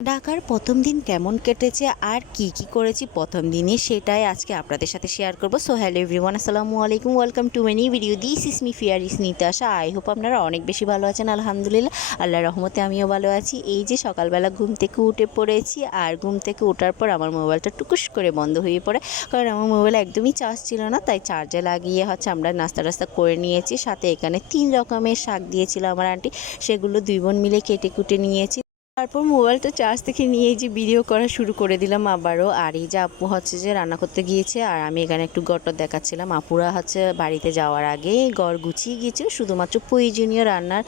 ঢাকার প্রথম দিন কেমন কেটেছে আর কি করেছি প্রথম দিনে সেটাই আজকে আপনাদের সাথে শেয়ার করব। সো হ্যালো এভরিওয়ান, আসসালামু আলাইকুম, welcome to my new video. This is me ফিয়ার ইস নিতাশা। আই হোপ আপনারা অনেক বেশি ভালো আছেন। আলহামদুলিল্লাহ, আল্লাহর রহমতে আমিও ভালো আছি। এই যে সকালবেলা ঘুম থেকে উঠে পড়েছি, আর ঘুম থেকে ওঠার পর আমার মোবাইলটা টুকুস করে বন্ধ হয়ে পড়ে, কারণ আমার মোবাইলে একদমই চার্জ ছিল না। তাই চার্জে লাগিয়ে আমরা নাস্তা করে নিয়েছি। সাথে এখানে 3 রকমের শাক দিয়েছিল আমার আন্টি, সেগুলো 2 বোন মিলে কেটে কুটে নিয়েছি। তারপর মোবাইলটা চার্জ থেকে নিয়ে যে ভিডিও করা শুরু করে দিলাম আবারও। আর এই যে আপু যে রান্না করতে গিয়েছে, আর আমি এখানে একটু ঘরটা দেখাচ্ছিলাম। আপুরা বাড়িতে যাওয়ার আগে ঘর গুছিয়ে গিয়েছিল, শুধুমাত্র প্রয়োজনীয় রান্নার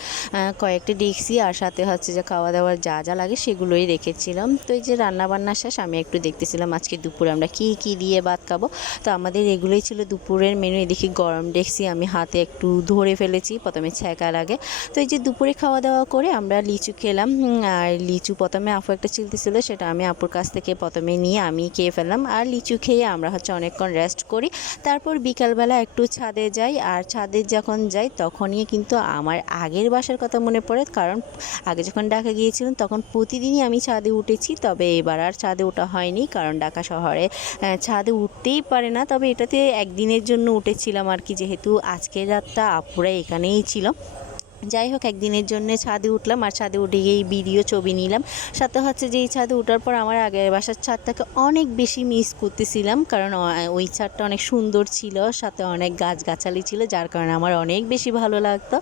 কয়েকটা ডেক্সি আর সাথে যে খাওয়া দাওয়ার যা যা লাগে সেগুলোই রেখেছিলাম। তো এই যে রান্না বান্না শেষ, আমি একটু দেখতেছিলাম আজকে দুপুরে আমরা কি দিয়ে ভাত খাবো। তো আমাদের এগুলোই ছিল দুপুরের মেনু। এদিকে গরম ডেক্সি আমি হাতে একটু ধরে ফেলেছি, প্রথমে ছ্যাঁকা লাগে। তো এই যে দুপুরে খাওয়া দাওয়া করে আমরা লিচু খেলাম। আর লিচু প্রথমে আপু একটা ছিল, সেটা আমি আপুর কাছ থেকে প্রথমে নিয়ে আমি খেয়ে ফেললাম। আর লিচু খেয়ে আমরা অনেকক্ষণ রেস্ট করি। তারপর বিকালবেলা একটু ছাদে যাই, আর ছাদে যখন যাই তখনই কিন্তু আমার আগের বাসার কথা মনে পড়ে। কারণ আগে যখন ঢাকা গিয়েছিলাম তখন প্রতিদিনই আমি ছাদে উঠেছি, তবে এবার আর ছাদে ওঠা হয়নি, কারণ ঢাকা শহরে ছাদে উঠতেই পারে না। তবে এটাতে একদিনের জন্য উঠেছিলাম আর কি, যেহেতু আজকের রাতটা আপুরা এখানেই ছিল। যাই হোক, একদিনের জন্য ছাদে উঠলাম, আর ছাদে উঠে গিয়ে ভিডিও ছবি নিলাম। সাথে যে এই ছাদে ওঠার পর আমার আগের বাসার ছাদটাকে অনেক বেশি মিস করতেছিলাম, কারণ ওই ছাদটা অনেক সুন্দর ছিল, সাথে অনেক গাছগাছালি ছিল, যার কারণে আমার অনেক বেশি ভালো লাগতো।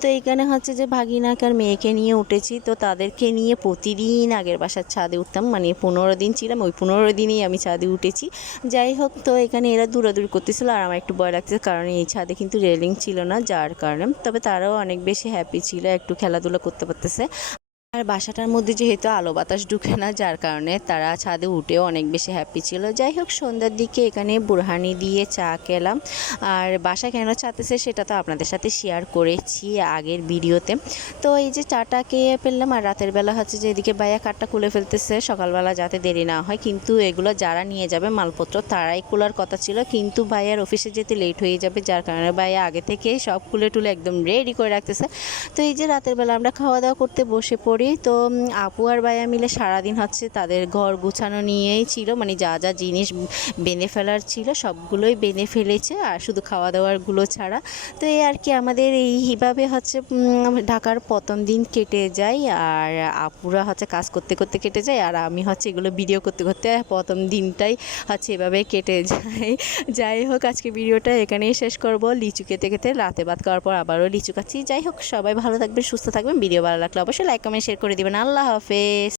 তো এইখানে যে ভাগিনাকার মেয়েকে নিয়ে উঠেছি, তো তাদেরকে নিয়ে প্রতিদিন আগের বাসার ছাদে উঠতাম। মানে 15 দিন ছিলাম, ওই 15 দিনেই আমি ছাদে উঠেছি। যাই হোক, তো এখানে এরা দৌড়াদৌড়ি করতেছিল, আর আমার একটু ভয় লাগতেছে, কারণ এই ছাদে কিন্তু রেলিং ছিল না, যার কারণে। তবে তারাও অনেক বেশি হ্যাপি ছিল, একটু খেলাধুলা করতে পারতেছে। আর বাসাটার মধ্যে যেহেতু আলো বাতাস ঢুকে না, যার কারণে তারা ছাদে উঠেও অনেক বেশি হ্যাপি ছিল। যাই হোক, সন্ধ্যার দিকে এখানে বুরহানি দিয়ে চা খেলাম। আর বাসা কেন চাতেছে সেটা তো আপনাদের সাথে শেয়ার করেছি আগের ভিডিওতে। তো এই যে চাটা খেয়ে ফেললাম, আর রাতের বেলা যে এদিকে ভাইয়া কাঠটা খুলে ফেলতেছে সকালবেলা, যাতে দেরি না হয়। কিন্তু এগুলো যারা নিয়ে যাবে মালপত্র তারাই খোলার কথা ছিল, কিন্তু ভাইয়ার অফিসে যেতে লেট হয়ে যাবে, যার কারণে ভাইয়া আগে থেকেই সব খুলে টুলে একদম রেডি করে রাখতেছে। তো এই যে রাতের বেলা আমরা খাওয়া দাওয়া করতে বসে পড়ি। তো আপু আর ভাইয়া মিলে সারাদিন তাদের ঘর গুছানো নিয়েই ছিল, মানে যা যা জিনিস বেঁধে ফেলার ছিল সবগুলোই বেঁধে ফেলেছে, আর শুধু খাওয়া দাওয়ারগুলো ছাড়া। তো এই আর কি আমাদের এইভাবে ঢাকার প্রথম দিন কেটে যায়। আর আপুরা কাজ করতে করতে কেটে যায়, আর আমি এগুলো ভিডিও করতে করতে প্রথম দিনটাই এভাবে কেটে যায়। যাই হোক, আজকে ভিডিওটা এখানেই শেষ করব। লিচু খেতে খেতে রাতে ভাত খাওয়ার পর আবারও লিচু খাচ্ছি। যাই হোক, সবাই ভালো থাকবেন, সুস্থ থাকবেন। ভিডিও ভালো লাগলে অবশ্যই লাইক কমেন্ট শেয়ার করে দিবেন। আল্লাহ হাফেজ।